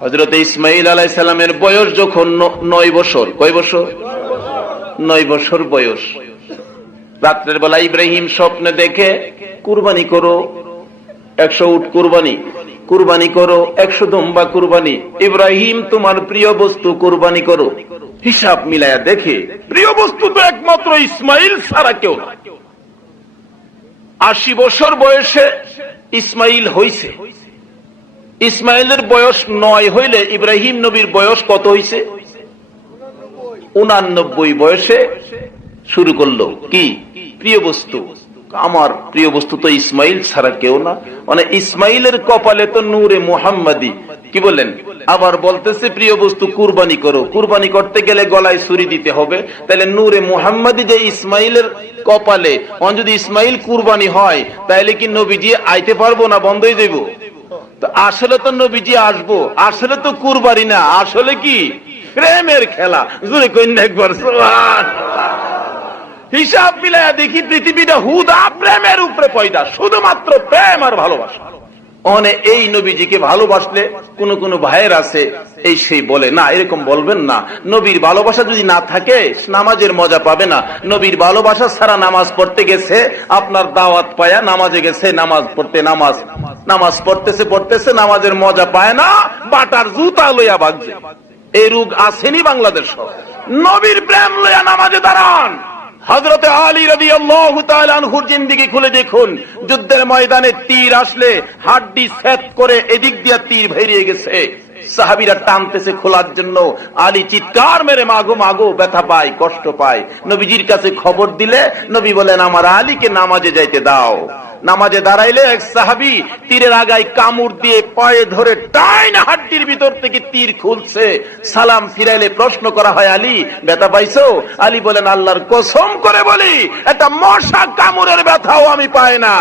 হযরত ইসমাঈল আলাইহিস সালামের বয়স যখন 9 বছর, কয় বছর? 9 বছর বয়স। রাত্রের বেলা ইব্রাহিম স্বপ্নে দেখে কুরবানি করো 100 উট, কুরবানি করো 100 দুম্বা কুরবানি, ইব্রাহিম তোমার প্রিয় বস্তু কুরবানি করো। হিসাব মিলায়া দেখে প্রিয় বস্তু তো একমাত্র ইসমাইল ছাড়া কেউ না। 80 বছর বয়সে ইসমাইল হইছে। ইসমাইলের বয়স 9 হইলে ইব্রাহিম নবীর বয়স কত হইছে? 89 বয়সে শুরু করলো কি? প্রিয় বস্তু। আমার প্রিয় বস্তু তো ইসমাইল ছাড়া কেউ না, মানে ইসমাইলের কপালে তো নূরে মুহাম্মাদি। কি বলেন? আবার বলতেছে প্রিয় বস্তু কুরবানি করো, কুরবানি করতে গেলে গলায় ছুরি দিতে হবে, তাহলে নূরে মুহাম্মাদি যে ইসমাইলের কপালে, যদি ইসমাইল কুরবানি হয় তাহলে কি নবীজি আইতে পারবো না? বন্ধ হয়ে যাইব? তো আসলে তো নবীজি আসবো, আসলে তো কুরবানি না, আসলে কি প্রেমের খেলা। জোরে কইনা একবার সুবহানাল্লাহ। হিসাব মিলায়া দেখি পৃথিবীটা হুদা প্রেমের উপরে পয়দা, শুধুমাত্র প্রেম আর ভালোবাসা। এই নবীজিকে ভালোবাসলে কোন ভাইয়ের আছে এই সেই বলে না, এরকম বলবেন না। নবীর ভালোবাসা যদি না থাকে নামাজের মজা পাবে না। নবীর ভালোবাসা ছাড়া নামাজ পড়তে গেছে, আপনার দাওয়াত পায়া নামাজে গেছে, নামাজ পড়তেছে নামাজের মজা পায় না, বাটার জুতা লইয়া ভাগছে। এই রোগ আসেনি বাংলাদেশ। নবীর প্রেম লইয়া নামাজে দাঁড়ান। হযরত আলী রাদিয়াল্লাহু তাআলা আনহুর জিন্দেগি খুলে দেখুন, যুদ্ধের ময়দানে তীর আসলে হাড্ডি ছেদ করে এদিক দিয়ে তীর বেরিয়ে গেছে, সাহাবীরা টানতেছে খোলার জন্য, আলী চিৎকার মেরে মাগো মাগো, ব্যথা পায়, কষ্ট পায়। নবীজির কাছে খবর দিলে নবী বলেন আমার আলীকে নামাজে যাইতে দাও। নামাজে দাঁড়াইলে এক সাহাবী তীরের আগায় কামড় দিয়ে পায়ে ধরে টাইন হাড্ডির ভিতর থেকে তীর খুলছে। সালাম ফিরাইলে প্রশ্ন করা হয় আলী ব্যথা পাইছো? আলী বলেন আল্লাহর কসম করে বলি একটা মশা কামড়ের ব্যথাও আমি পাই না।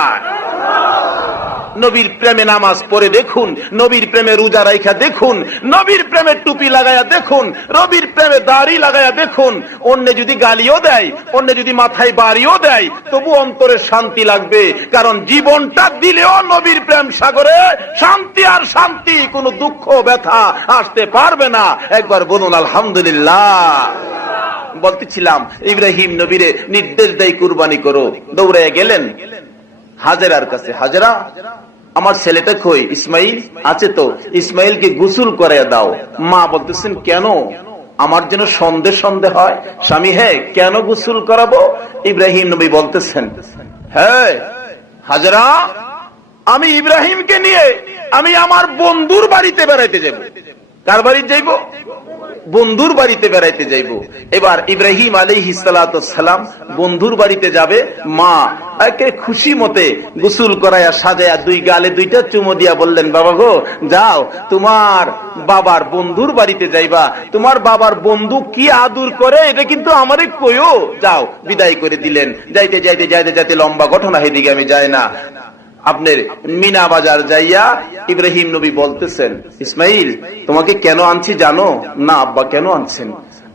নবীর প্রেমে নামাজ পড়ে দেখুন, নবীর প্রেমে রোজা রাইখা দেখুন, নবীর প্রেমে টুপি লাগায়া দেখুন, নবীর প্রেমে দাড়ি লাগায়া দেখুন। অন্য যদি গালিও দেয়, অন্য যদি মাথায় বাড়িও দেয়, তবু অন্তরে শান্তি লাগবে, কারণ জীবনটা দিলেও নবীর প্রেম সাগরে শান্তি আর শান্তি, কোনো দুঃখ ব্যথা আসতে পারবে না। একবার বলুন আলহামদুলিল্লাহ। বলতেছিলাম ইব্রাহিম নবীরে নির্দেশ দেয় কুরবানি করো। দৌড়ে গেলেন হাজেরার কাছে, হাজেরা আমার ছেলেটা কই? ইসমাইল আছে তো, ইসমাইলকে গোসল করাইয়া দাও। মা বলতেছেন কেন? আমার যেন সন্দেহ হয়। স্বামী হ্যাঁ, কেন গোসল করাবো? ইব্রাহিম নবী বলতেছেন হ্যাঁ হাজেরা, আমি ইব্রাহিমকে নিয়ে আমি আমার বন্ধুর বাড়িতে বেড়াইতে যাব। কার বাড়িতে যাইব? বন্ধুর বাড়িতে বেড়াইতে যাইব। এবার ইব্রাহিম আলাইহিস সালাতু সালাম বন্ধুর বাড়িতে যাবে। মা একে খুশি মতে গোসল করায়া সাজায়া দুই গালে দুইটা চুমো দিয়া বললেন বাবা গো যাও, তোমার বাবার বন্ধুর বাড়িতে যাইবা, তোমার বাবার বন্ধু কি আদর করে এটা কিন্তু আমারে কইও, যাও। বিদায় করে দিলেন। যাইতে যাইতে যাইতে যাইতে লম্বা ঘটনা, সেদিকে আমি যাই না। আপনার মিনা বাজার যাইয়া ইব্রাহিম নবী বলতেছেন ইসমাইল তোমাকে কেন আনছি জানো? না আব্বা, কেন আনছেন?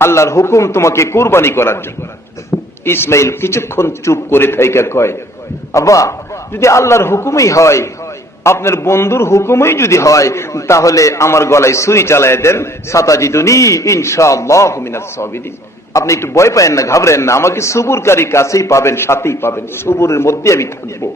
আল্লাহর হুকুম তোমাকে কুরবানি করার জন্য। ইসমাইল কিছুক্ষণ চুপ করে থাইকা কয় আব্বা, যদি আল্লাহর হুকুমই হয়, আপনার বন্ধুর হুকুমই যদি হয়, তাহলে আমার গলায় ছুরি চালায় দেন, সাতাজিদুনি ইনশাআল্লাহু মিনাস সাবিরিন। আপনি একটু ভয় পায়েন না, ঘাবড়েন না, আমাকে সবুরকারী কাছেই পাবেন, সাথেই পাবেন, সবুরের মধ্যে আমি থাকবো।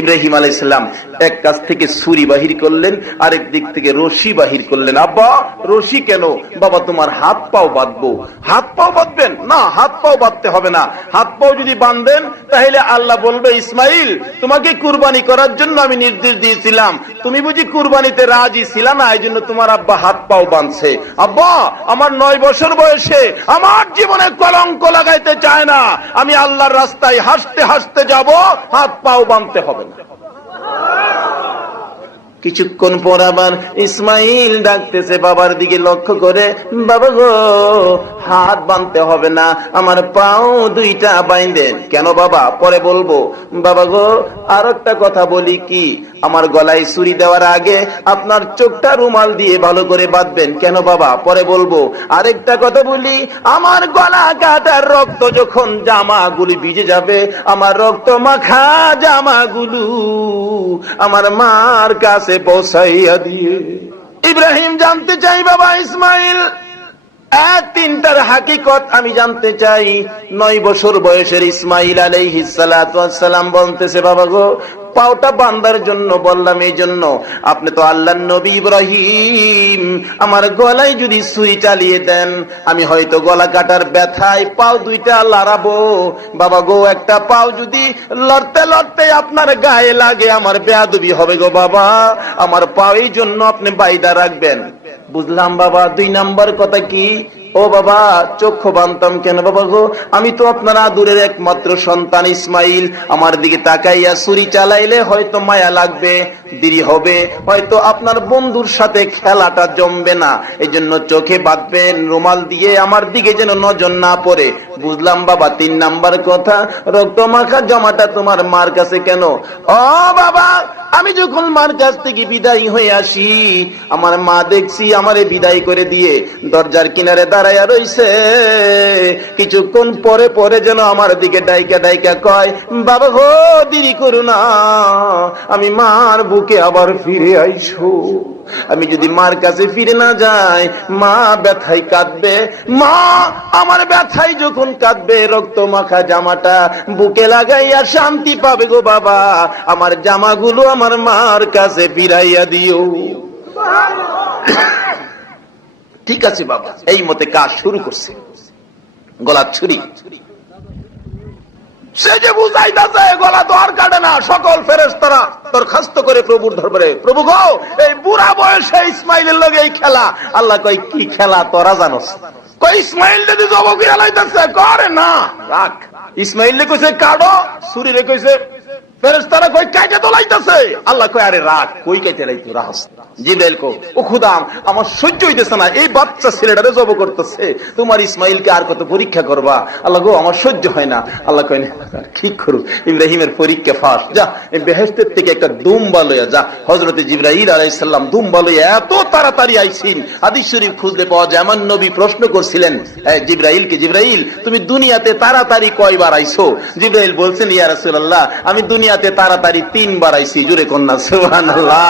ইব্রাহিম আলাইহিস সালাম এক কাছ থেকে ছুরি বাহির করলেন, আরেক দিক থেকে রশি বাহির করলেন। আব্বা রশি কেন? বাবা তোমার হাত পাও বাঁধবো। হাত পাও বাঁধবেন? না, হাত পাও বাঁধতে হবে না। হাত পাও যদি বাঁধেন তাহলে আল্লাহ বলবে ইসমাইল তোমাকে কুরবানি করার জন্য আমি নির্দেশ দিয়েছিলাম, তুমি বুঝি কুরবানিতে রাজি ছিল না, এই জন্য তোমার আব্বা হাত পাও বাঁধছে। আব্বা আমার 9 বছর বয়সে আমার জীবনে কলঙ্ক লাগাইতে চায় না, আমি আল্লাহর রাস্তায় হাসতে হাসতে যাব, হাত পাও বাঁধতে হবে। কিছুক্ষণ পর আবার ইসমাইল ডাকতেছে বাবার দিকে লক্ষ্য করে, বাবা গো হাত বাঁধতে হবে না, আমার পাও দুইটা বাইন্ধেন। কেন বাবা? পরে বলবো। বাবা গো আর একটা কথা বলি কি, আমার গলায় ছুরি দেওয়ার আগে আপনার চোখটা রুমাল দিয়ে ভালো করে বাঁধবেন। কেন বাবা? পরে বলবো। আরেকটা কথা বলি, আমার গলা কাটার রক্ত যখন জামাগুলি ভিজে যাবে, আমার রক্ত মাখা জামাগুলো আমার মার কাছে পৌঁছাইয়া দিয়ে ইব্রাহিম জানতে চাই বাবা ইসমাইল তিনটার হাকিকত আমি জানতে চাই। 9 বছর বয়সের ইসমাইল আলাইহিস সালাতু ওয়াস সালাম বলতেছে, বাবা গো, পাওটা বান্দার জন্য বললাম, এই জন্য আপনি তো আল্লাহর নবী ইব্রাহিম, আমার গলায় যদি ছুরি চালিয়ে দেন আমি হয়তো গলা কাটার ব্যথায় পাও দুইটা লড়াবো। বাবা গো, একটা পাও যদি লড়তে লড়তে আপনার গায়ে লাগে আমার বেয়াদবি হবে গো বাবা, আমার পাও এই জন্য আপনি বাইদা রাখবেন। বুঝলাম বাবা। 2 নাম্বার কথা কি? ও বাবা, চক্ষু বানতাম কেন বাবা গো, আমি তো আপনার আদুরের একমাত্র সন্তান ইসমাইল, আমার দিকে তাকাইয়া ছুরি চালাইলে হয়তো মায়া লাগবে, দেরি হবে, হয়তো আপনার বন্ধুর সাথে খেলাটা জমবে না, এই জন্য চোখে বাঁধবেন রুমাল দিয়ে, আমার দিকে যেন নজর না পড়ে। বুঝলাম বাবা। 3 নাম্বার কথা, রক্ত মাখা জামাটা তোমার মার কাছে কেন? ও বাবা, আমি যখন মার কাছ থেকে বিদায় হয়ে আসি আমার মা দেখছি আমারে বিদায় করে দিয়ে দরজার কিনারে দাঁড়াইয়া রইছে, কিছুক্ষণ পরে পরে যেন আমার দিকে ডাইকা ডাইকা কয়, বাবা গো দেরি করো না, আমি মার বুকে আবার ফিরে আইসো। আমি যদি মার কাছে ফিরে না যাই মা ব্যথায় কাঁদবে, মা আমার ব্যথায় যখন কাঁদবে রক্ত মাখা জামাটা বুকে লাগাইয়া শান্তি পাবে গো বাবা, আমার জামাগুলো আমার মার কাছে ফিরাইয়া দিও। ঠিক আছে বাবা। এই মতে কাজ শুরু করছে। গলা ছুরি, সে যে বুঝাইতেছে গলা তো আর কাটে না, সকল ফেরেশতারা দরখাস্ত করে প্রভুর দরবারে, প্রভু গো, এই বুড়া বয়সে ইসমাইলের লগে এই খেলা। আল্লাহ কই, কি খেলা তোরা জানোস? কই ইসমাইল যদি জবাব দিয়া লাইতাছে, করে না রাখ। ইসমাইল রে কইছে কাটো, ছুরি রে কইছে ফেরেশতারা কই কাইতে তো লাইতাছে। আল্লাহ কই আরে রাখ, কই কাইতে লাইতো রাখ। জিবরাইল কো, ও খোদা, আমার সহ্য হইতেছে না, এই বাচ্চা ছেলেটারে জব করতেছে, তোমার ইসমাইলকে আর কত পরীক্ষা করবা? আল্লাহ গো, আমার সহ্য হয় না। আল্লাহ কই ঠিক করু, ইব্রাহিমের পরীক্ষা ফাঁস, যা বেহেশতের থেকে একটা দুম্বা লইয়া যা। হযরতে জিবরাইল আলাইহিস সালাম দুম্বা লইয়া এত তাড়াতাড়ি আইছেন, হাদিস শরীফ খুঁজলে পাওয়া যায়। আমার নবী প্রশ্ন করছিলেন জিবরাইলকে, জিবরাইল তুমি দুনিয়াতে তাড়াতাড়ি কয়বার আইছো? জিবরাইল বলছেন, ইয়া রাসূলুল্লাহ আমি দুনিয়াতে তাড়াতাড়ি 3 বার আইছি। জোরে কন্যা সুবহানাল্লাহ।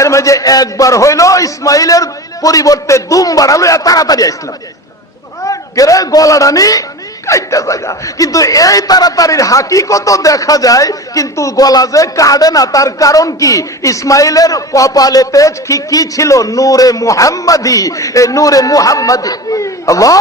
এর মাঝে একবার হইলো ইসমাইলের পরিবর্তে দুম্বা লইয়া তাড়াতাড়ি আইছিলাম, গলাটা নি কাইটা জায়গা। কিন্তু এই তাড়াতাড়ির হাকিকত দেখা যায়, কিন্তু গলা যে কাটে না, তার কারণ কি? ইসমাইলের কপালেতে কি ছিল? নূরে মুহাম্মাদি। এই নূরে মুহাম্মাদি, আল্লাহ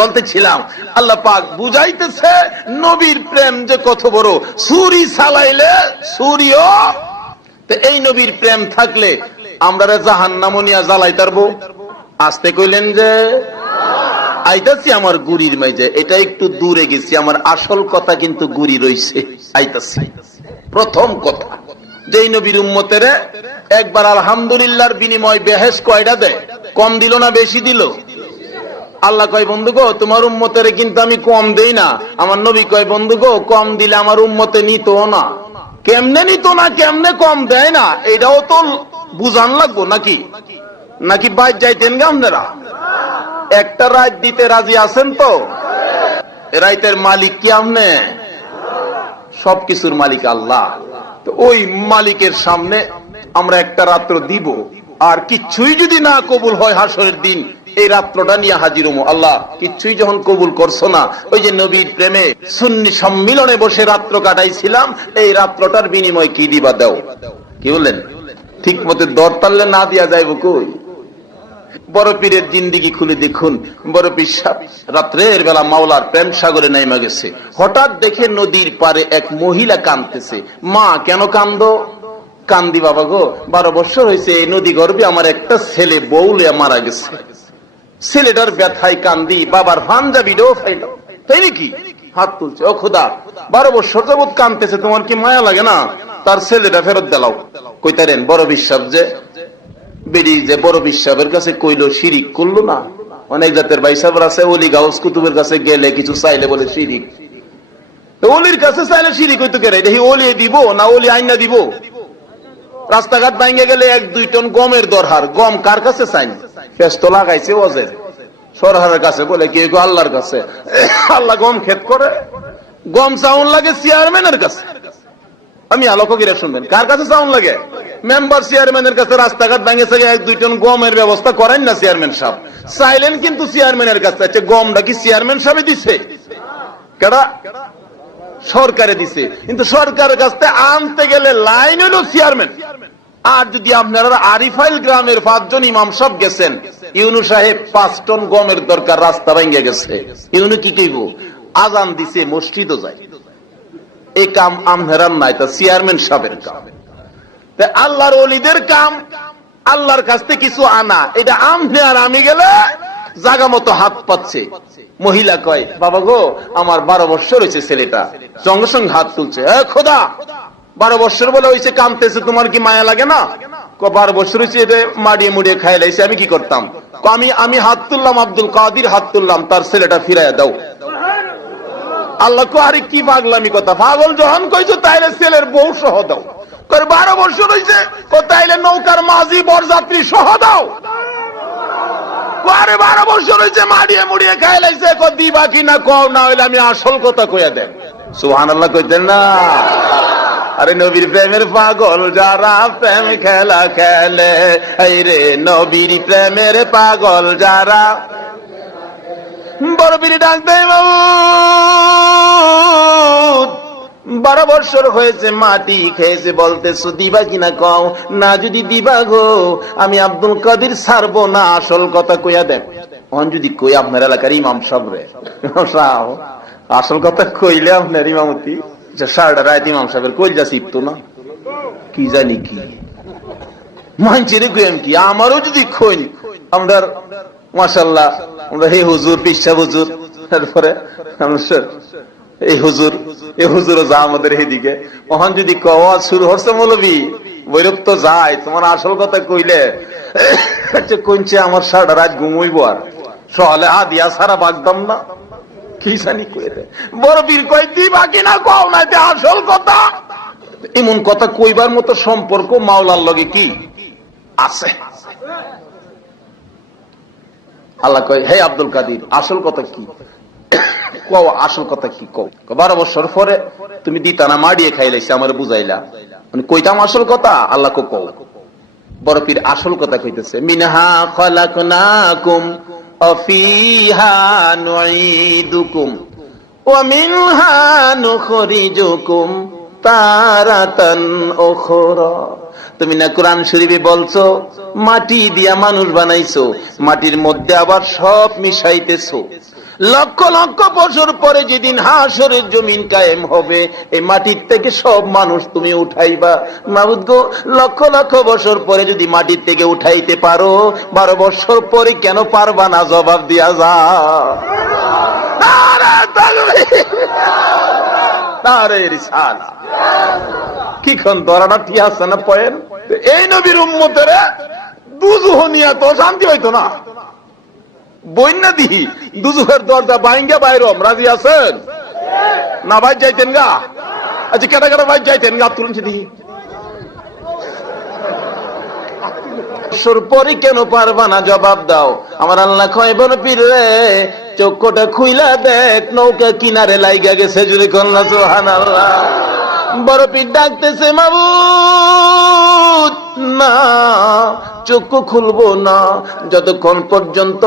বলতেছিলাম, আল্লাহ পাক বুঝাইতেছে নবীর প্রেম যে কত বড়। ছুরি চালাইলে ছুরিও, এই নবীর প্রেম থাকলে আমরা জাহান্নামও নিয়া জ্বালাই পারবো। আসতে কইলেন যে আইতাছি আমার গুড়ির মাঝে, এটা একটু দূরে গেছি, আমার আসল কথা কিন্তু গুড়ি রইছে, আইতাছি। প্রথম কথা, যেই নবীর উম্মতের একবার আলহামদুলিল্লাহর বিনিময় বেহেশত কয়টা দেয়? কম দিল না বেশি দিল? আল্লাহ কয়, বন্ধু গো, তোমার উম্মতের কিন্তু আমি কম দেই না। আমার নবী কয়, বন্ধু গো, কম দিলে আমার উম্মতে নিত না। কেমনে নিত না, কেমনে কম দেয় না, এটাও তো বুঝান লাগবো নাকি? নাকি বাইর যাইতেন গে আপনারা? একটা রাত দিতে রাজি আছেন তো? রাইতের মালিক কি আপনি? সবকিছুর মালিক আল্লাহ। তো ওই মালিকের সামনে আমরা একটা রাত্র দিব, আর কিচ্ছুই যদি না কবুল হয় হাসরের দিন এই রাত্রটা নিয়ে হাজির হবো। আল্লাহ কিচ্ছুই যখন কবুল করছো না, ওই যে নবীর প্রেমে সুন্নি সম্মিলনে বসে রাত্র কাটাইছিলাম, এই রাত্রটার বিনিময় কি দিবা দাও। কি বললেন? ঠিক মতো দর তাল্লে না দিয়া যাইব কই? বড় পীরের জিন্দিগি খুলে দেখুন, বড় পীর সাহেব রাত্রের বেলা মাওলার প্রেম সাগরে নাইমা গেছে, হঠাৎ দেখে নদীর পারে এক মহিলা কাঁদতেছে। মা কেন কান্দো? কান্দি বাবা গো, 12 বছর হয়েছে এই নদী গর্ভে আমার একটা ছেলে বউলে মারা গেছে, ছেলেটার ব্যথায় কান্দি, বাবার পাঞ্জাবিটাও ফাইল। তাই নাকি? হাত তুলছে, ও খোদা, 12 বছর যাবৎ কাঁদতেছে, তোমার কি মায়া লাগে না? তার ছেলেটা ফেরত দিলাও। কইতারেন বড় বিশ্বাস যে বেরি যে বড় বিশ্বাসের কাছে কইলো শিরিক করলো না। অনেক জাতের ভাই সাহেব আছে, ওলি গাউস কুতুবের কাছে গেলে কিছু চাইলে বলে শিরিক। ওলির কাছে চাইলে শিরিক হইতো কেন? দেখি ওলি দিব না ওলি আইনা দিব? রাস্তাঘাট ভাঙে গেলে 1-2 টন গমের দরকার, গম কার কাছে চাই? পেস্ত লাগাইছে ওজের সরকারের কাছে, বলে কি আল্লাহর কাছে। আল্লাহ গম ক্ষেত করে, গম চাউন লাগে চেয়ারম্যানের কাছে। আমি আলোক করে শুনবেন, কার কাছে চাউন লাগে? মেম্বার চেয়ারম্যানের কাছে। রাস্তাঘাট ভেঙেছে, 1-2 টন গমের ব্যবস্থা করেন না চেয়ারম্যান সাহেব, চাইলেন কিন্তু চেয়ারম্যানের কাছে। আচ্ছা, গমটা কি চেয়ারম্যান সাহেব দিছে? কেডা? সরকারে দিছে। কিন্তু সরকারের কাছে আনতে গেলে লাইন হলো চেয়ারম্যান। আর যদি আপনারা আরিফাইল গ্রামের 5 জন ইমাম সব গেছেন, ইউনু সাহেব 5 টন গমের দরকার, রাস্তা ভেঙে গেছে, ইউনু কি কইব? আজান দিছে, মসজিদও যায়। এই কাম আমহেরান নাই, তা চেয়ারম্যান সাহেবের কাম। আল্লাহর ওলিদের কাম আল্লাহর কাছ থেকে কিছু আনা, এটা আমনে আর আমি গেলে জাগা মতো হাত পাচ্ছে। মহিলা কয়, বাবা গো, আমার 12 বছর হয়েছে ছেলেটা, সঙ্গে সঙ্গে হাত তুলছে। খোদা, 12 বছর বলে হয়েছে, কামতেছে, তোমার কি মায়া লাগে না? 12 বছর হয়েছে, এটা মাড়িয়ে মুড়িয়ে খাই লাইছে, আমি কি করতাম? আমি হাত তুললাম, আব্দুল কাদির হাত তুললাম, তার ছেলেটা ফিরাইয়া দাও। আল্লাহ কো, আরে কি পাগলামি কথা, পাগল যখন কইছো তাইলে ছেলের বউ সহ দাও। 12 বছর হয়েছে, তাইলে নৌকার মাঝি বরযাত্রী সহ দাও। আরে 12 বছর হয়েছে, মাড়িয়ে মুড়িয়ে খাই লাইছে, দিবা কিনা কও, না হইলে আমি আসল কথা কইয়া দেন। সুবহানাল্লাহ কইতেন না? আরে নবীর প্রেমের পাগল যারা, প্রেম খেলা খেলে, এই রে নবীর প্রেমের পাগল যারা। বড় বিড়ি ডাক দেয়, 12 বছর হয়েছে, মাটি খেয়েছে, বলতেছো দিবা কিনা কও, না যদি দিবা গো, আমি আব্দুল কাদির ছাড়বো না, আসল কথা কইয়া দেন। যদি কই আপনার এলাকার ইমাম সাহেব রে, আসল কথা কইলে আপনার ইমামতি সারাটা রাত ইমাম সাহেবের কইলা শিখতো না, কি জানি কি মানছে কইম কি। আমারও যদি কই, আমরা মাশাআল্লাহ, আমরা হে হুজুর, পিসা হুজুর, তারপরে এই হুজুর যা আমাদের এদিকে, ওখান যদি কওয়া শুরু হচ্ছে, মৌলবী বৈরব তো যায়, তোমার আসল কথা কইলে কইছে আমার সারাটা রাত ঘুমইব, আর সহলে দিয়া সারা বাগদাম না, কি জানি কইলে। বড় বীর কই, দিবা কিনা কও, না আসল কথা। এমন কথা কইবার মতো সম্পর্ক মাওলার লগে কি আছে? আল্লাহ কয়, হে আব্দুল কাদির, আসল কথা কি কও, আসল কথা কি কও। 12 বছর পরে তুমি দিতা না, মাড়িয়ে খাইলাইছে, আমার বুঝাইলা, কইতাম আসল কথা। আল্লাহ কো কও। বড় পীর আসল কথা কইতেছে, মিনহা খালাকনাকুম ওয়া ফিহা নুঈদুকুম ওয়া মিনহা নুখরিজুকুম তারাতান উখরা। তুমি না কোরআন শরীফে বলছো, মাটি দিয়া মানুষ বানাইছো, মাটির মধ্যে আবার সব মিশাইতেছো। লক্ষ লক্ষ বছর পরে যেদিন হাসরের জমিন কায়েম হবে, এই মাটির থেকে সব মানুষ তুমি উঠাইবা। মাবুদ গো, লক্ষ লক্ষ বছর পরে যদি মাটির থেকে উঠাইতে পারো, 12 বছর পরে কেন পারবা না? জবাব দিয়া যা। কিখন দরাটা ঠিক আছে না পয়েন? এই নবীর উম্মতের দুজুহ নিয়া তো শান্তি হইতো না। বন্যা দিহি দুজুহের দরজা বাইঙ্গা বাইরম, রাজি আছেন না? ভাই যাইতেন গা? আচ্ছা, কেটা কেটা ভাই যাইতেন গা? তুলুন দিহি পরে কেন পারবা না? জবাব দাও। আমার আল্লাহ কয়, বড় পীর রে, চক্ষুটা খুইলা দেখ, নৌকা কিনারে লাইগা গেছে। জুড়ে কন্যা সুবহানাল্লাহ। বড় পীর ডাকতেছে, মাবুদ না, চক্ষু খুলবো না যতক্ষণ পর্যন্ত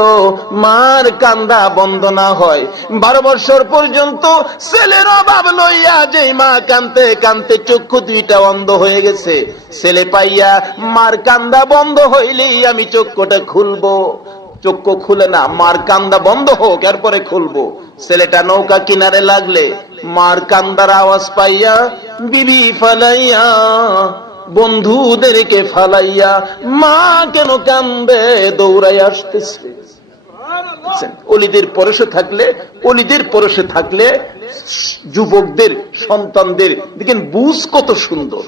মার কান্দা বন্ধ না হয়। 12 বছর পর্যন্ত ছেলের অভাব লইয়া যে মা কানতে কানতে চক্ষু 2টা অন্ধ হয়ে গেছে, ছেলে পাইয়া মার কান্দা বন্ধ হইলেই আমি চক্ষুটা খুলবো। চক্ষু খুলে না, মার কান্দা বন্ধ হোক, এরপরে খুলবো। ছেলেটা নৌকা কিনারে লাগলে মার কান্দার আওয়াজ পাইয়া বিবি ফালাইয়া, বন্ধুদেরকে ফালাইয়া, মা কেন কান্দে দৌড়াই আসতেছে। অলিদের পরশে থাকলে যুবকদের, সন্তানদের দেখেন বুঝ কত সুন্দর।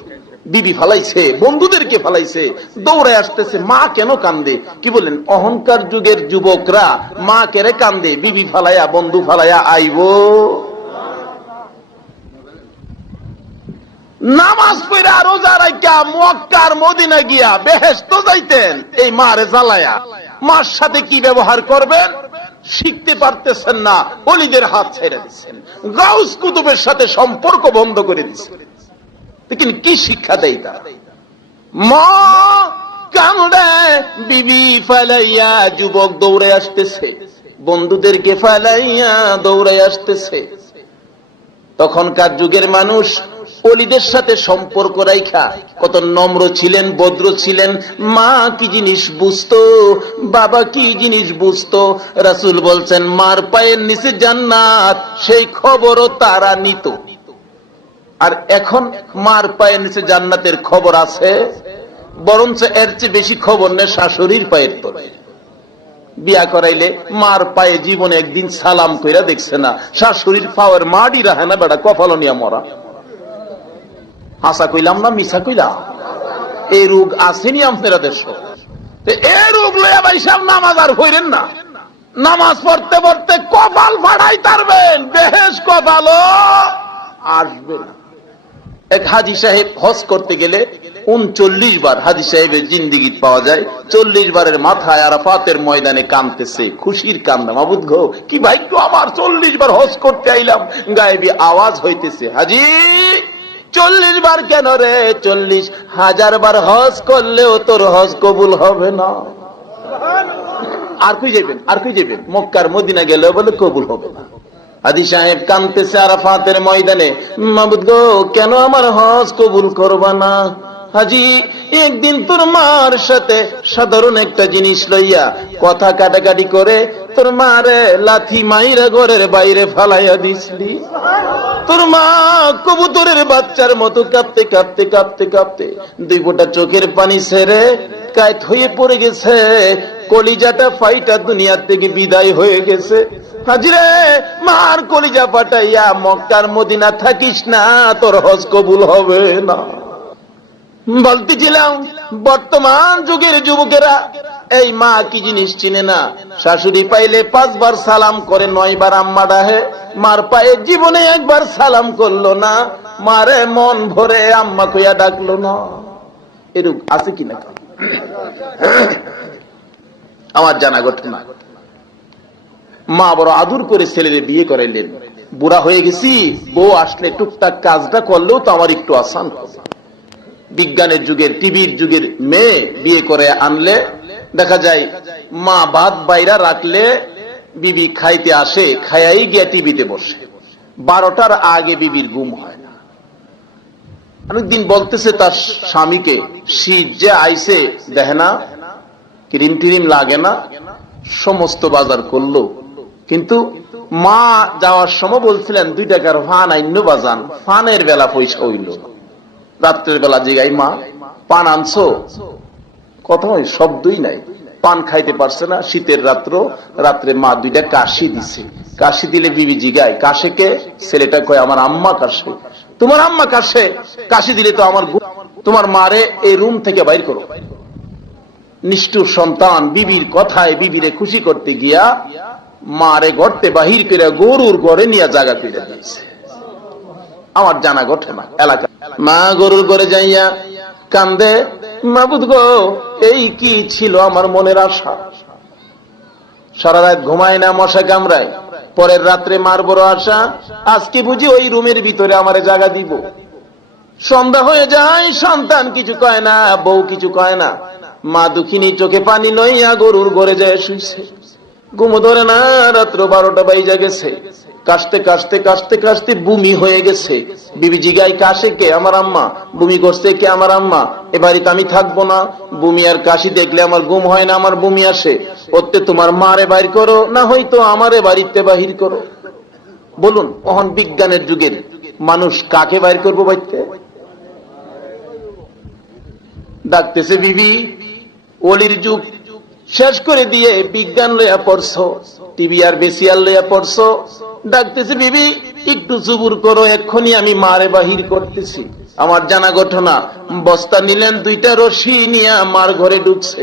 বিবি ফালাইছে, বন্ধুদেরকে ফালাইছে, দৌড়ে আসতেছে, মা কেন কান্দে? কি বলেন, অহংকার যুগের যুবকরা মা কেড়ে কান্দে? বিবি ফালাইয়া, বন্ধু ফালাইয়া আইব। নামাজ পড়া রোজা রাখা মক্কার মদিনা গিয়া বেহেশত যাইতেন এই মারে জ্বালায়া। মার সাথে কি ব্যবহার করবেন শিখতে পারতেছেন না, ওলিদের হাত ছেড়ে দিচ্ছেন, গাউস কুতুবের সাথে সম্পর্ক বন্ধ করে দিচ্ছেন। लेकिन কি শিক্ষা দেয় তারা? মা কান্দে, বিবি ফালাইয়া, যুবক দৌড়ে আসতেছে, বন্ধুদেরকে ফালাইয়া দৌড়ে আসতেছে। তখনকার যুগের মানুষ ওলিদের সাথে সম্পর্ক রাখা কত নম্র ছিলেন, ভদ্র ছিলেন। মা কি জিনিস বুঝতো, বাবা কি জিনিস বুঝতো। রাসূল বলছেন মার পায়ের নিচে জান্নাত, সেই খবরও তারা নিত। আর এখন মার পায়ের নিচে জান্নাতের খবর আছে, বরঞ্চ এর চেয়ে বেশি খবর নেই শাশুড়ির পায়ের তলে। বিয়া করাইলে মার পায়ে জীবনে একদিন সালাম কইরা দেখছে না, শাশুড়ির পাওয়ার মাড়ি রাখে না, বেটা কপাল নিয়ে মরা। হাসা কইলাম না মিছা কইলাম? এই রোগ আসেনি আপনারা দেশ। এই রোগ লইয়া ভাই সব নামাজ আর হইলেন না। নামাজ পড়তে পড়তে কপাল ফাড়াই তারবেন, বেহেশ কপালও আসবে না। এক হাজী সাহেব হজ করতে গেলে 39 বার হাজী সাহেবের জিন্দিগি পাওয়া যায়। 40 বারের মাথায় আরাফাতের ময়দানে কাঁদতেছে, খুশির কান্না। মাবুদ গো কি ভাগ্য আমার, 40 বার হজ করতে আইলাম। গায়েবী আওয়াজ হইতেছে, হাজী 40 বার কেন রে? 40,000 বার হজ করলেও তোর হজ কবুল হবে না। আর কই যাবেন, আর কই যাবেন? মক্কার মদিনা গেলেও বলে কবুল হবে না। হাজী সাহেব কাঁদতেছে আরাফাতের ময়দানে, মাবুদ গো কেন আমার হজ কবুল করবা না? হাজী একদিন তোর মার সাথে সাধারণ একটা জিনিস লইয়া কথা কাটাকাটি করে তোর মারে লাথি মাইরা ঘরের বাইরে ফালাইয়া দিছিলি। তোর মা কবুতরের বাচ্চার মতো কাঁপতে কাঁপতে কাঁপতে কাঁপতে 2 ফোঁটা চোখের পানি ছেড়ে কায়েত হয়ে পড়ে গেছে, কলিজাটা ফাইটা দুনিয়া থেকে বিদায় হয়ে গেছে। হাজরে মার কলিজা ফাটাইয়া মক্কার মদিনা থাকিস না, তোর হজ কবুল হবে না। বলতেছিলাম বর্তমান যুগের যুবকেরা এই মা কি জিনিস চিনে না। শাশুড়ি পাইলে 5 বার সালাম করে, 9 বার আম্মা ডাহে। মার পায়ে জীবনে একবার সালাম করলো না, মারে মন ভরে আম্মা কইয়া ডাকলো না। এরূপ আছে কিনা আমার জানা ঘটনা। মা বড় আদর করে ছেলেরে বিয়ে করাইলেন। বুড়া হয়ে গেছি, বউ আসলে টুকটাক কাজটা করলেও তো আমার একটু আসান হবে। বিজ্ঞানের যুগের, টিভির যুগের মেয়ে বিয়ে করে আনলে দেখা যায় মা ভাত বাইরা রাখলে বিবি খাইতে আসে, খাইয়াই গিয়া টিভিতে বসে। 12টার আগে বিবির ঘুম হয় না। অনেকদিন বলতেছে তার স্বামীকে, শীত যে আইছে দেখে না, ক্রিম টিরিম লাগে না, সমস্ত বাজার করলো। কিন্তু মা যাওয়ার সময় বলছিলেন 2 টাকার ফান আইন্য বাজান, ফানের বেলা পয়সা হইল। রাত্রের বেলা জিগাই মা পান আনছো? কথা হয় শব্দই নাই, পান খাইতে পারছে না। শীতের রাত্রে মা 2টা কাশি দিছে। কাশি দিলে বিবি জিগায় কাশে কে? ছেলেটা কয় আমার আম্মা কাশে। তোমার আম্মা কাশে? কাশি দিলে তো আমার, তোমার মারে এই রুম থেকে বাইর করো। নিষ্ঠুর সন্তান বিবির কথায় বিবিরে খুশি করতে গিয়া মারে গড়তে বাহির করে গরুর ঘরে নিয়ে জায়গা করে দিয়েছে। আমার জানা ঘটনা এলাকা। মা গরুর ঘরে যাইয়া কান্দে, মাবুদ গো এই কি ছিল আমার মনের আশা। সারা রাত ঘুমায় না, মশা কামড়ায়। পরের রাত্রে মার বড় আশা, আজকে বুঝি ওই রুমের ভিতরে আমারে জায়গা দিব। সন্ধ্যা হয়ে যায়, সন্তান কিছু কয় না, বউ কিছু কয় না। মা দুঃখিনী চোখে পানি লইয়া গরুর ঘরে যায় শুইছে। ঘুম ধরে না, রাত্র 12টা বাইজা গেছে। কাশতে কাশতে কাশতে কাশতে বমি হয়ে গেছে। বিবি জিগাই কাশে কে? আমার আম্মা। বমি করছে কে? আমার আম্মা। এ বাড়িতে আমি থাকবো না, বমি আর কাশি দেখলে আমার ঘুম হয় না, আমার বমি আসে। ওতে তোমার মারে বাইর করো, না হয়তো আমারে বাড়িতে বাহির করো। বলুন ওহন বিজ্ঞানের যুগের মানুষ কাকে বাইর করবো বাড়িতে? ডাকতেছে বিবি, ওলির যুগ শেষ করে দিয়ে বিজ্ঞান লইয়া পড়ছো, টিভি আর বেসিয়াল লইয়া পড়ছো। ডাকতেছে বিবি একটু জুবুর করো, এক্ষুনি আমি মারে বাহির করতেছি। আমার জানা ঘটনা, বস্তা নিলেন, 2টা রশি নিয়ে মার ঘরে ঢুকছে।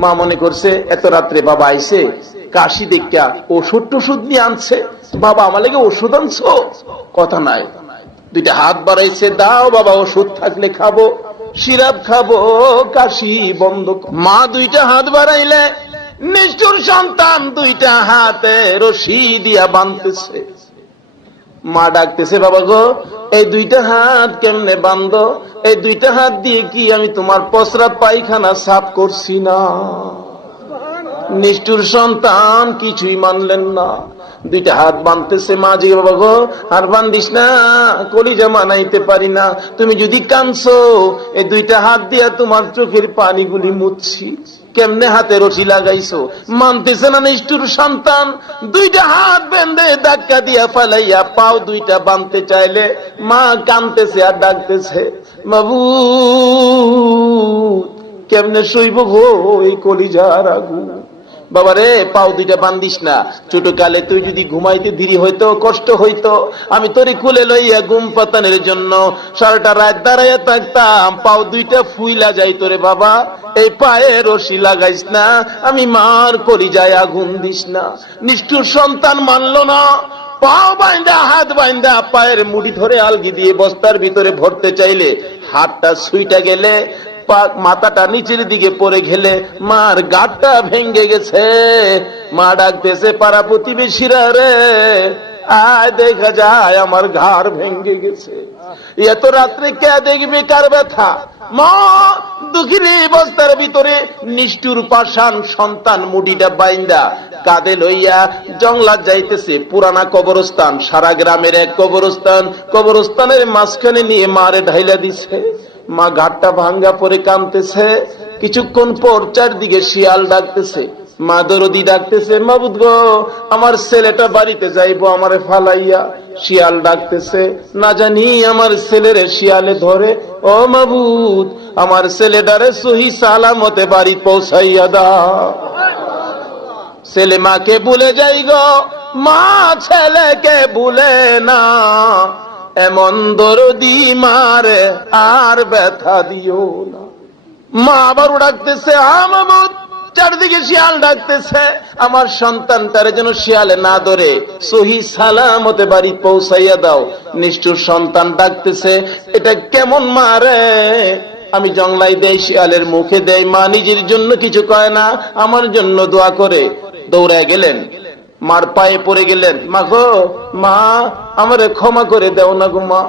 মা মনে করছে এত রাত্রে বাবা আইছে, কাশি দেখা ওষুধ টষুধ নিয়ে আনছে। বাবা আমার লাগে ওষুধ আনছো? কথা নাই। দুইটা হাত বাড়াইছে, দাও বাবা ওষুধ থাকলে খাবো, সিরাপ খাবো, কাশি বন্ধ। মা দুইটা হাত বাড়াইলে নিষ্ঠুর সন্তান দুইটা হাতে রশি দিয়া বাঁধতেছে। মা ডাকতেছে, বাবা গো এই দুইটা হাত কেমনে বাঁধো? এই দুইটা হাত দিয়ে কি আমি তোমার পসরা পায়খানা সাফ করছি না? নিষ্ঠুর সন্তান কিছুই মানলেন না, দুইটা হাত বাঁধতেছে। মা জি, বাবা গো আর বান্ধিস না, কলিজা মানাইতে পারি না, তুমি যদি কাঁদছো এই দুইটা হাত দিয়া তোমার চোখের পানিগুলি মুছছি। কেমনে হাতে রশি লাগাইছো? মানতেছে না নিষ্ঠুর সন্তান। দুইটা হাত বেঁধে ধাক্কা দিয়া ফালাইয়া পাও দুইটা বাঁধতে চাইলে মা কাঁদতেছে আর ডাকতেছে, বাবু কেমনে শৈব গো এই কলিজার আগুন। বাবারে পাও দুইটা বান্ধিস না, ছোট কালে তুই যদি ঘুমাইতে দেরি হইতো, কষ্ট হইতো, আমি তোরে কুলে লইয়া ঘুম পাতানোর জন্য সারাটা রাত দাঁড়াইয়া থাকতাম, পাও দুইটা ফুইলা যাইতো রে বাবা, এই পায়ে রশি লাগাইস না, আমি মার কলিজায় আগুন দিস না। নিষ্ঠুর সন্তান মানলো না, পাও বাইন্দা হাত বাইন্দা পায়ের মুড়ি ধরে আলগি দিয়ে বস্তার ভিতরে ভরতে চাইলে হাতটা সুইটা গেলে, মাথাটা নিচের দিকে পড়ে গেলে মার গাঁটটা ভেঙ্গে গেছে। মা ডাকতেছে, পাড়া প্রতিবেশীরা রে আয় দেখা যায় আমার ঘাড় ভেঙ্গে গেছে, এত রাত্রে কে দেখবে কার ব্যথা? মা দুঃখিনী বস্তার ভিতরে নিষ্ঠুর পাষাণ সন্তান মুডিটা বাইন্দা কাঁধে লইয়া জংলাত যাইতেছে। পুরানা কবরস্থান, সারা গ্রামের এক কবরস্থান, কবরস্থানের মাঝখানে নিয়ে মারে ঢাইলা দিছে। মা ঘাটটা ভাঙ্গা পরে কাঁদতেছে। কিছুক্ষণ পর চারদিকে শিয়াল ডাকতেছে, মা দরদি ডাকতেছে, মাবুদ গো আমার ছেলেটা বাড়িতে যাইবো আমারে ফালাইয়া। শিয়াল ডাকতেছে, না জানি আমার ছেলেরে শিয়ালে ধরে, ও মাবুদ আমার ছেলেটারে সহি সালামতে বাড়ি পৌঁছাইয়া দাও। ছেলে মাকে ভুলে যাই গো, মা ছেলেকে ভুলে না, এমন দরদি মারে আর ব্যথা দিও না। মা আবারও ডাকতেছে, মাবুদ চারদিকে শিয়াল ডাকতেছে, আমার সন্তানটারে যেন শিয়ালে না ধরে সহি সালামতে বাড়ি পৌঁছাইয়া দাও। নিষ্ঠুর সন্তান ডাকতেছে, এটা কেমন মারে? আমি জংলাই দেই, শিয়ালের মুখে দেই, মা নিজের জন্য কিছু কয় না, আমার জন্য দোয়া করে। দৌড়ায় গেলেন, মার পায়ে পড়ে গেলেন, মা গো মা আমারে ক্ষমা করে দেও না গো মা।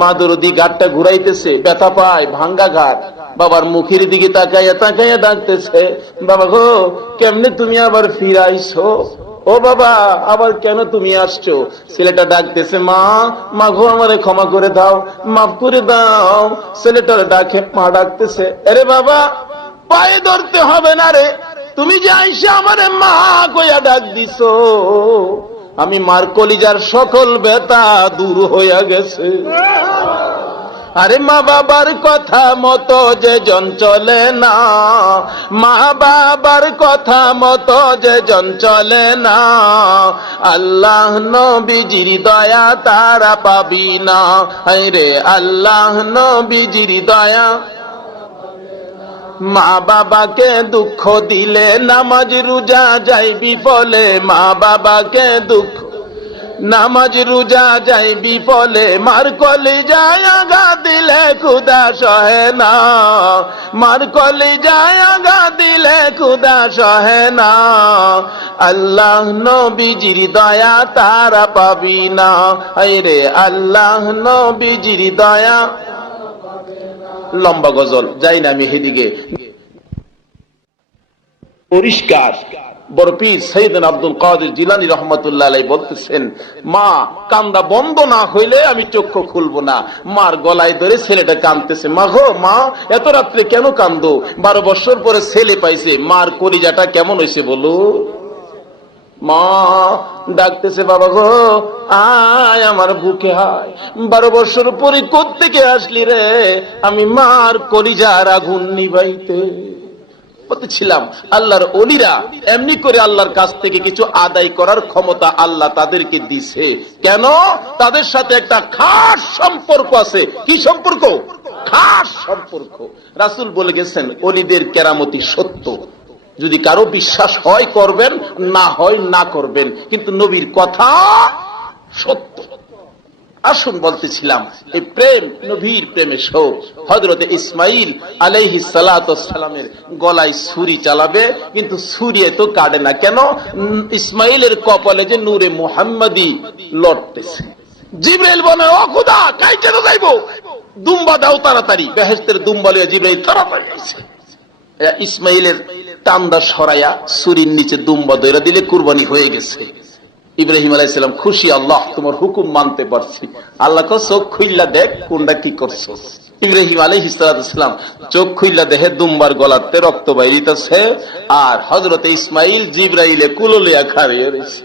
মা দরদি ঘাটটা ঘুরাইতেছে, ব্যথা পায়, ভাঙ্গা ঘাট। বাবার মুখের দিকে তাকাইয়া তাকাইয়া ডাকতেছে, বাবা গো কেমনে তুমি আবার ফিরাইছো? ও বাবা আবার কেন তুমি আসছো? ছেলেটা ডাকতেছে, মা মা গো আমারে ক্ষমা করে দাও, মাফ করে দাও। ছেলেটার ডাকে মা ডাকতেছে, আরে বাবা পায়ে ধরতে হবে না রে, তুমি যে আইসা আমারে মা কইয়া ডাক দিছো, আমি মার কলিজার সকল ব্যথা দূর হইয়া গেছে। আরে মা বাবার কথা মতো যে জন চলে না, মা বাবার কথা মতো যে জন চলে না, আল্লাহ নবীজির দয়া তারা পাবি না। আরে আল্লাহ নবীজির দয়া। মা বাবাকে দুঃখ দিলে নামাজ রোজা যায় বিফলে, মা বাবাকে দুঃখ নামাজ রোজা যায় বিফলে, মার কলিজায় আঘাত দিলে খুদা সহে না, মার কলিজায় আঘাত দিলে খুদা সহে না, আল্লাহ নবীজির দয়া তারা পাবি না। আরে আল্লাহ নবীজির দয়া। লম্বা গজল, যাই না আমি সেদিকে। পরিষ্কার বড় পীর সাইয়েদনা আব্দুল কাদের জিলানী রাহমাতুল্লাহ আলাইহি বলতেছেন, মা কান্দা বন্ধ না হইলে আমি চক্ষু খুলবো না। মার গলায় ধরে ছেলেটা কাঁদতেছে, মা গো মা এত রাত্রে কেন কান্দো? 12 বছর পরে ছেলে পাইছে, মার কলিজাটা কেমন হয়েছে বলো? মা ডাকতেছে, বাবা গো আয় আমার বুকে আয়, 12 বছর পরে কোত্থেকে আসলি রে? আমি মার কলিজার আগুন নিবাইতে বলতেছিলাম। আল্লাহর ওলিরা এমনি করে আল্লাহর কাছ থেকে কিছু আদায় করার ক্ষমতা আল্লাহ তাদেরকে দিছে। কেন? তাদের সাথে একটা খাস সম্পর্ক আছে। কি সম্পর্ক? খাস সম্পর্ক। রাসূল বলে গেছেন, ওলিদের কেরামতি সত্য, যদি কারো বিশ্বাস হয় করবেন, না হয় না করবেন, কিন্তু নবীর কথা সত্য। আসুন বলতেছিলাম এই প্রেম নবীর প্রেমে শোক। হযরতে ইসমাইল আলাইহিস সালাতু ওয়াস সালামের গলায় ছুরি চালাবে, কিন্তু ছুরি তো কাটে না কেন? ইসমাইলের কপালে যে নূরে মুহাম্মাদি লড়তেছে। জিবরাইল বলে, ও খোদা, কাইতে তো যাইবো, দুম্বা দাও তাড়াতাড়ি। বেহেশতের দুম্বা লইয়া জিবরাইল তাড়াতাড়ি আইছে। ইসমাইলের টান্দা সরাইয়া ছুরির নিচে দুম্বা দইরা দিলে কুরবানি হয়ে গেছে। ইব্রাহিম আলাইহিস সালাম খুশি, আল্লাহ তোমার হুকুম মানতে পারছি। আল্লাহ কো চোখ খুইলা দেখ কোনটা কি করছো। ইব্রাহিম আলাইহিস সালাম চোখ খুইলা দেখে দুম্বার গলাতে রক্ত বাইরিতেছে, আর হযরতে ইসমাইল জিবরাইলে কুলো লইয়া খাড়িয়ে রইছে।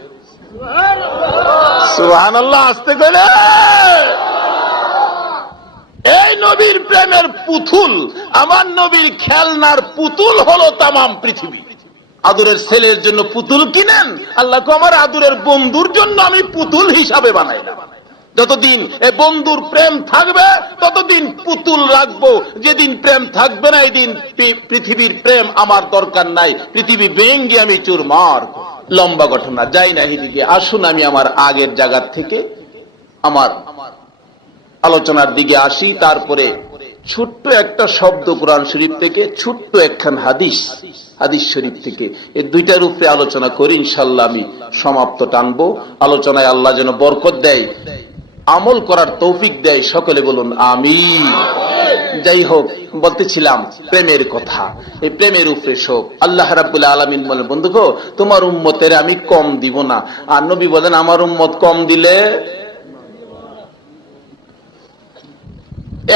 সুবহানাল্লাহ, আস্তে করে। এই নবীর প্রেমের পুতুল, আমার নবীর খেলনার পুতুল হলো তামাম পৃথিবী। আদরের ছেলের জন্য পুতুল কিনেন, আল্লাহ কো আমার আদরের বন্ধুর জন্য আমি পুতুল হিসাবে বানাই না। যতদিন এই বন্ধুর প্রেম থাকবে ততদিন পুতুল রাখবো, যেদিন প্রেম থাকবে না এদিন পৃথিবীর প্রেম আমার দরকার নাই, পৃথিবী ভেঙ্গে আমি চুরমার। লম্বা ঘটনা, যাই না এদিকে, আসুন আমি আমার আগের জায়গা থেকে আমার আলোচনার দিকে আসি। তারপরে ছোট্ট একটা শব্দ কোরআন শরীফ থেকে, ছোট্ট একখান হাদিস শরীফ থেকে, এই দুইটার উপরে আলোচনা করি, ইনশাআল্লাহ আমি সমাপ্ত টানবো। আলোচনায় আল্লাহ যেন বরকত দেয়, আমল করার তৌফিক দেয়, সকলে বলুন আমিন। যাই হোক, বলতেছিলাম প্রেমের কথা। এই প্রেমের উপরে শোক। আল্লাহ রাব্বুল আলামিন বলেন, বন্ধু গো, তোমার উম্মতের আমি কম দিব না। আর নবী বলেন, আমার উম্মত কম দিলে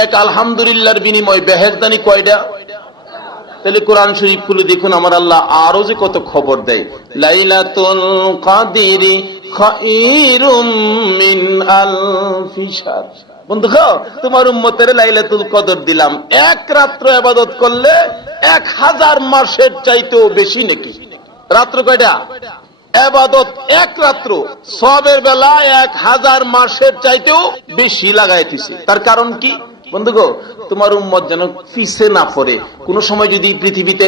এক আলহামদুলিল্লাহর বিনিময় বেহেশতানি কয়টা? তাহলে কোরআন শরীফ খুলে দেখুন, আমার আল্লাহ আরো যে কত খবর দেয়। লাইলাতুল কাদরি খায়রুম মিন আলফি শাহর। বন্ধু গো, তোমার উম্মতের লাইলাতুল কদর দিলাম, এক রাত্র ইবাদত করলে 1000 মাসের চাইতেও বেশি নাকি। রাত্র কয়টা? ইবাদত এক রাত্র, সবের বেলা 1000 মাসের চাইতেও বেশি লাগাইতেছে। তার কারণ কি? বন্ধু গো, তোমার উম্মত যেন পিছে না পড়ে। কোন সময় যদি পৃথিবীতে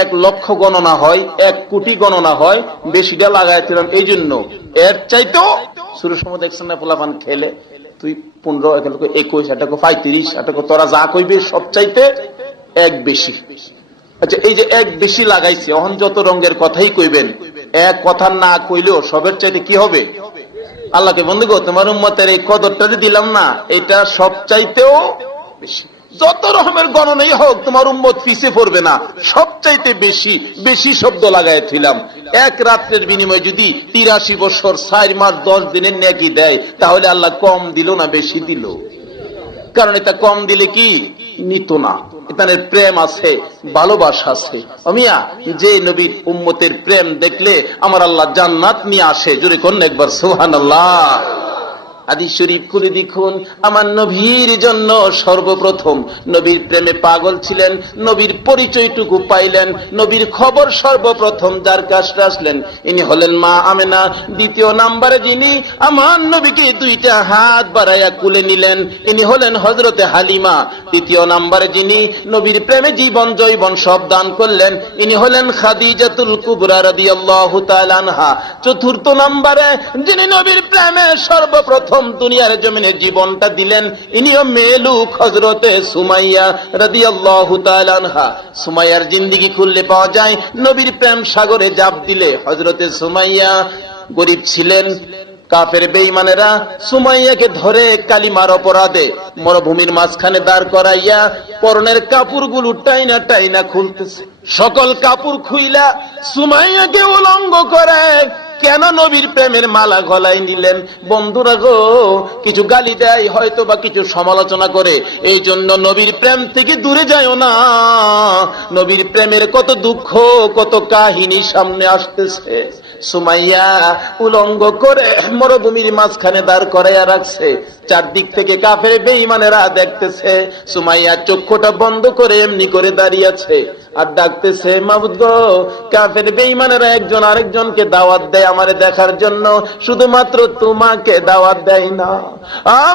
1 লক্ষ গণনা হয়, 1 কোটি গণনা হয়, বেশিটা লাগাইছিলাম এই জন্য। এর চাইতেও শুরুর সময় দেখছেন না পোলাপান খেলে, তুই 15, 21, 35, তোরা যা কইবে সব চাইতে 1 বেশি। আচ্ছা, এই যে 1 বেশি লাগাইছে, এখন যত রঙের কথাই কইবেন, এক কথা না কইলেও সবের চাইতে কি হবে? আল্লাহকে বন্ধু গো, তোমার উম্মতের এই কদরটা দিলাম না, এটা সব চাইতেও বেশি। যত রকমের গণনাই হোক, তোমার উম্মত পিছে পড়বে না, সব চাইতে বেশি। বেশি শব্দ লাগাইছিলাম। এক রাত্রের বিনিময়ে যদি 83 বছর 4 মাস 10 দিনের নেকি দেয়, তাহলে আল্লাহ কম দিল না বেশি দিল? কারণ এটা কম দিলে কি নিত না। এখানে প্রেম আছে, ভালোবাসা আছে। আমিয়া যে নবীর উম্মতের প্রেম দেখলে আমার আল্লাহ জান্নাত নিয়ে আসে। জোরে কোন একবার সুবহানাল্লাহ। হাদিস শরীফ খুলে দেখুন, আমার নবীর জন্য সর্বপ্রথম নবীর প্রেমে পাগল ছিলেন, নবীর পরিচয়টুকু পাইলেন, নবীর খবর সর্বপ্রথম যার কাছে আসলেন, ইনি হলেন মা আমেনা। দ্বিতীয় নম্বরে যিনি আমার নবীকে 2টা হাত বাড়াইয়া কুলে নিলেন, ইনি হলেন হযরতে হালিমা। তৃতীয় নম্বরে যিনি নবীর প্রেমে জীবন জৈবন সব দান করলেন, ইনি হলেন খাদিজাতুল কুবরা রাদিয়াল্লাহু তাআলা আনহা। চতুর্থ নম্বরে যিনি নবীর প্রেমে সর্বপ্রথম দুনিয়ার জমিনে জীবনটা দিলেন, ইনিও মেলুক হযরতে সুমাইয়া রাদিয়াল্লাহু তাআলা আনহা। সুমাইয়ার জিন্দেগি খুললে পাওয়া যায় নবীর প্রেম সাগরে জাপ দিলে। হযরতে সুমাইয়া গরীব ছিলেন, কাফের বেঈমানেরা সুমাইয়াকে ধরে কালিমার অপরাধে মরুভূমির মাঝখানে দাঁড় করাইয়া পরনের কাপড়গুলো টাইনা টাইনা খুলতেছে। সকল কাপড় খুইলা সুমাইয়াকে উলঙ্গ করে কেন নবীর প্রেমের মালা গলায় নিলেন? বন্ধুরা গো, কিছু গালি দেয়, হয়তো বা কিছু সমালোচনা করে, এই জন্য নবীর প্রেম থেকে দূরে যায়ও না। নবীর প্রেমের কত দুঃখ, কত কাহিনী সামনে আসতেছে। সুমাইয়া উলঙ্গ করে মরুভূমির মাঝখানে দাঁড় করাইয়া রাখছে, চারদিক থেকে কাফের বেঈমানেরা দেখতেছে। সুমাইয়া চক্ষুটা বন্ধ করে এমনি করে দাঁড়িয়ে আছে আর ডাকতেছে, মাবুদ গো, কাফের বেঈমানেরা একজন আরেকজনকে দাওয়াত দেয় আমারে দেখার জন্য, শুধুমাত্র তোমাকে দাওয়াত দেয় না।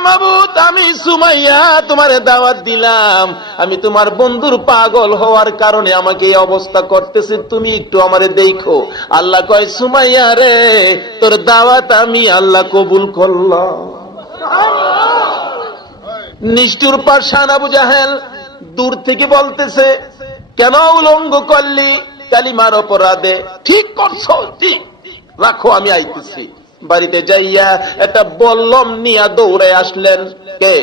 মাবুদ, আমি সুমাইয়া তোমারে দাওয়াত দিলাম, আমি তোমার বন্ধুর পাগল হওয়ার কারণে আমাকে এই অবস্থা করতেছে, তুমি একটু আমারে দেখো। আল্লাহ কয়, সুমাইয়া রে, তোর দাওয়াত আমি আল্লাহ কবুল করলাম। নিষ্ঠুর পাষাণ আবু জাহেল দূর থেকে বলতেছে, কেন উলঙ্গ করলি কালিমার অপরাধে? ঠিক করছো, ঠিক রাখো, আমি আইতেছি। বাড়িতে যাইয়া একটা বল্লম নিয়া দৌড়ে আসলেন কে?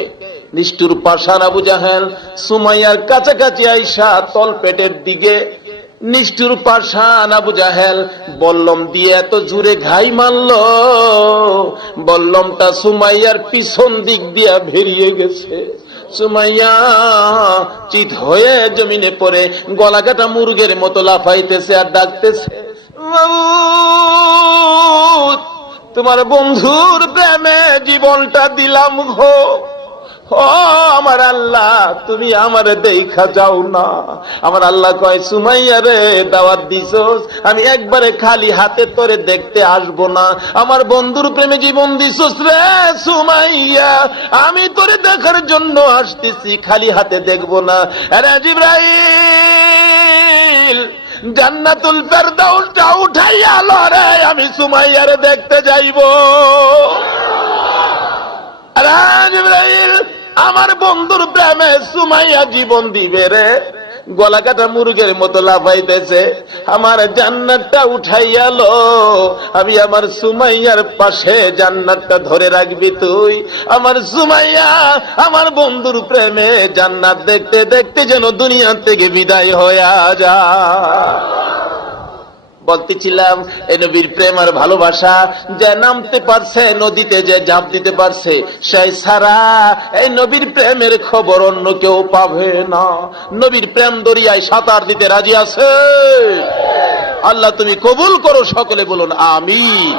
নিষ্ঠুর পাষাণ আবু জাহেল। সুমাইয়ার কাছাকাছি আইসা তল পেটের দিকে নিষ্ঠুর পাষাণ আবু জাহেল বল্লম দিয়ে এত জোরে ঘাই মারল, বল্লমটা সুমাইয়ার পিছন দিক দিয়া বেরিয়ে গেছে। সুমাইয়া চিত হয়ে জমিনে পড়ে গলা কাটা মুরগের মতো লাফাইতেছে আর ডাকতেছে, তোমার বন্ধুর প্রেমে জীবনটা দিলাম গো। ও আমার আল্লাহ, তুমি আমারে দেখা যাও না। আমার আল্লাহ কয়, সুমাইয়া রে দাওয়াত দিছস, আমি একবারে খালি হাতে তোরে দেখতে আসবো না। আমার বন্ধুর প্রেমে জীবন দিছস রে সুমাইয়া, আমি তোরে দেখার জন্য আসতেছি, খালি হাতে দেখবো না। আরে জিবরাইল, জান্নাতুল ফেরদাউসটা উঠাইয়া লরে, আমি সুমাইয়ারে দেখতে যাইবো। আরে জিবরাইল, আমার বন্ধুর প্রেমে সুমাইয়া জীবন দিবে রে। গলা কাটা মুরগের মতো লাফাইতেছে, আমার জান্নাতটা উঠাইয়া লো, আমি আমার সুমাইয়ার পাশে জান্নাতটা ধরে রাখবি তুই। আমার সুমাইয়া আমার বন্ধুর প্রেমে জান্নাত দেখতে দেখতে যেন দুনিয়া থেকে বিদায় হয়ে যায়। বলতেছিলাম, এই নবীর প্রেম আর ভালোবাসা যে নামতে পারছে নদীতে, যে ঝাঁপ দিতে পারছে, সেই ছাড়া এই নবীর প্রেমের খবর অন্য কেউ পাবে না। নবীর প্রেম দরিয়ায় সাঁতার দিতে রাজি আছে। আল্লাহ তুমি কবুল করো, সকলে বলুন আমিন।